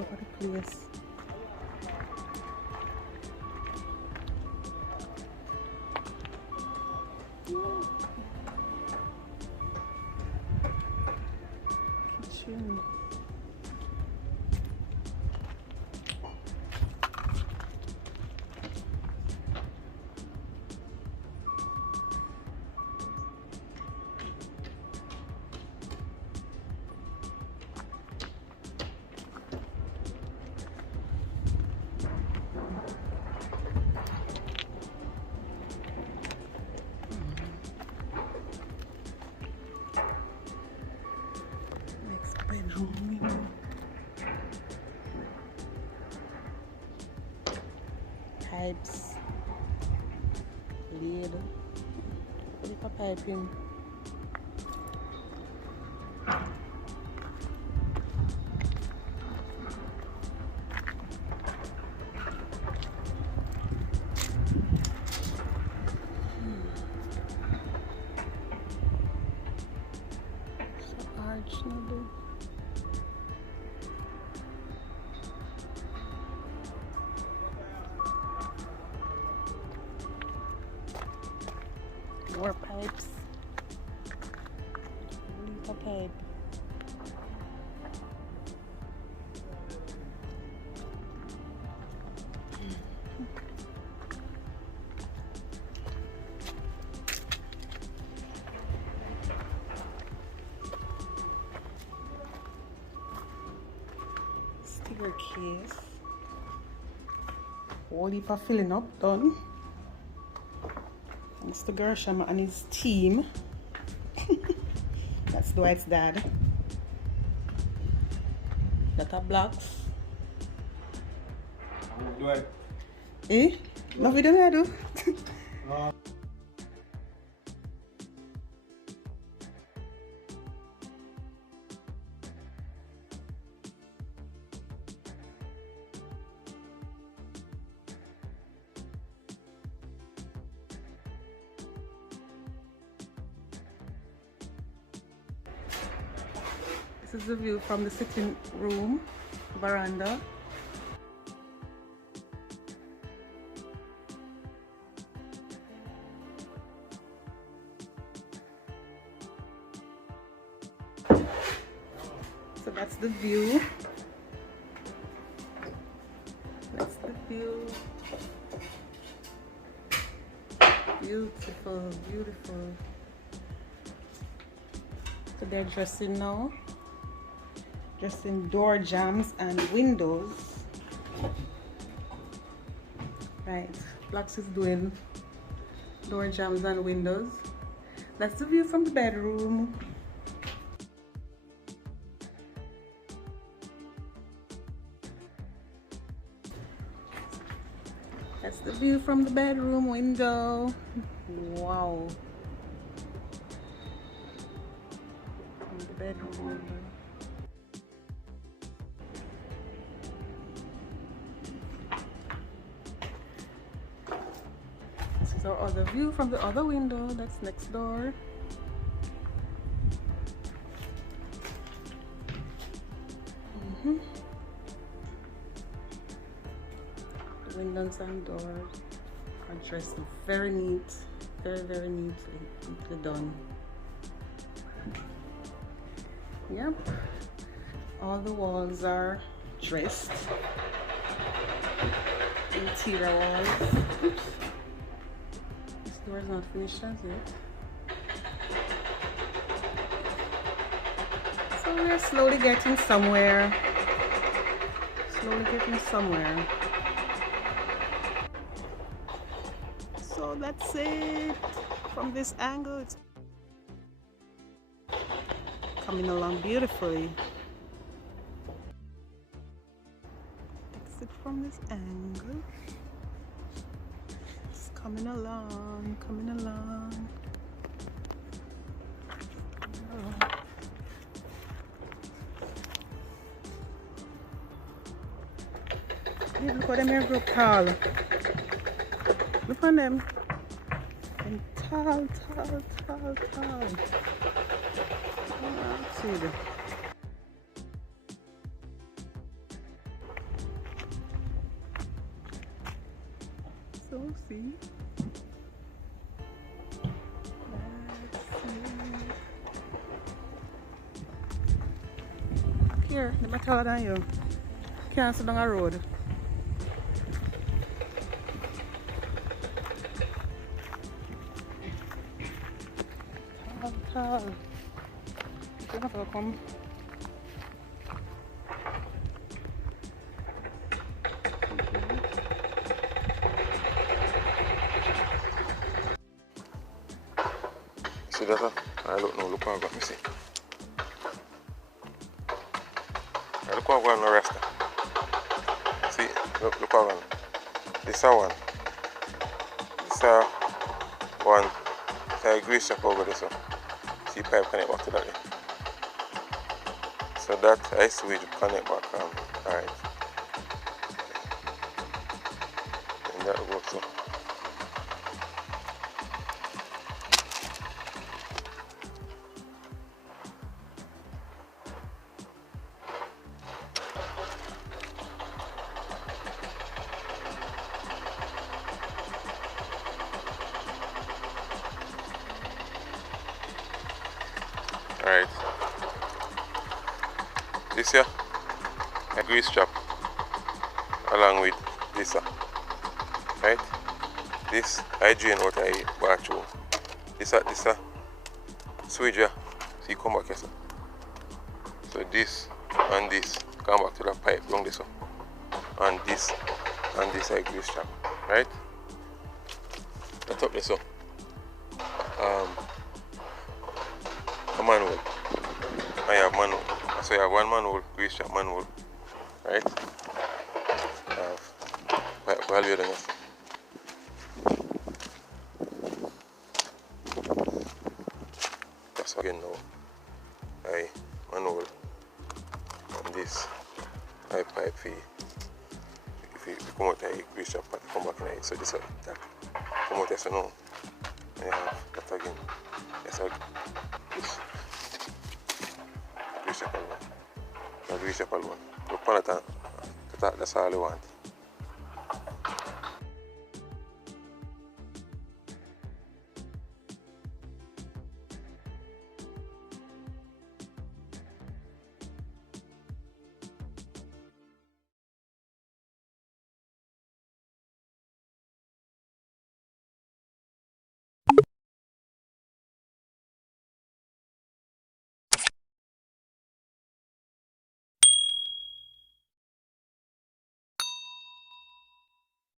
over the place. Kitchen. Bedroom. Pipes. Lid. Put a pipe in. So arch number. More pipes. Leave a pipe. Staircase. Whole heap of filling up done. Mr. Gershom and his team. That's Dwight's dad. That are blocks. Dwight. Eh? No video I do. This is the view from the sitting room, veranda. So that's the view. That's the view. Beautiful, beautiful. So they're dressing now. Dressing door jambs and windows. Right, Blocks is doing door jambs and windows. That's the view from the bedroom. That's the view from the bedroom window. Wow. From the bedroom window. This is our other view from the other window. That's next door. The windows and doors are dressed very neat, very neatly done. Yep, all the walls are dressed. Interior walls. Oops. This door is not finished as yet. So we're slowly getting somewhere. So that's it from this angle. It's coming along beautifully. That's it from this angle. It's coming along. Hey, look at them here grow tall. Look on them. And tall. See them. So see. Here, the taller than you. Can't sit down a road. Tall. You have to come. See that? I don't know. Look how I got me see. Look how I got no rest. See, look how I got. This is one. This is one. This is a grease trap over there. So see pipe connect back to that. So that I switch connect back. Alright. And that works. So. Alright, this here, a grease trap along with this, right? This I drain out I bathroom. This switch here, see come back here. So this and this come back to the pipe along this one. And this I grease trap, right? That's up this one. A manual. I have manual. So I have one manual, grease trap manual, right? I have value than this. That's again now. I manual and this I pipe fee. If you come out I grease trap and come back in it. So this that come out there so now. I have that again. Yes, this grease trap one. The grease trap one. Look on it, that's all I want.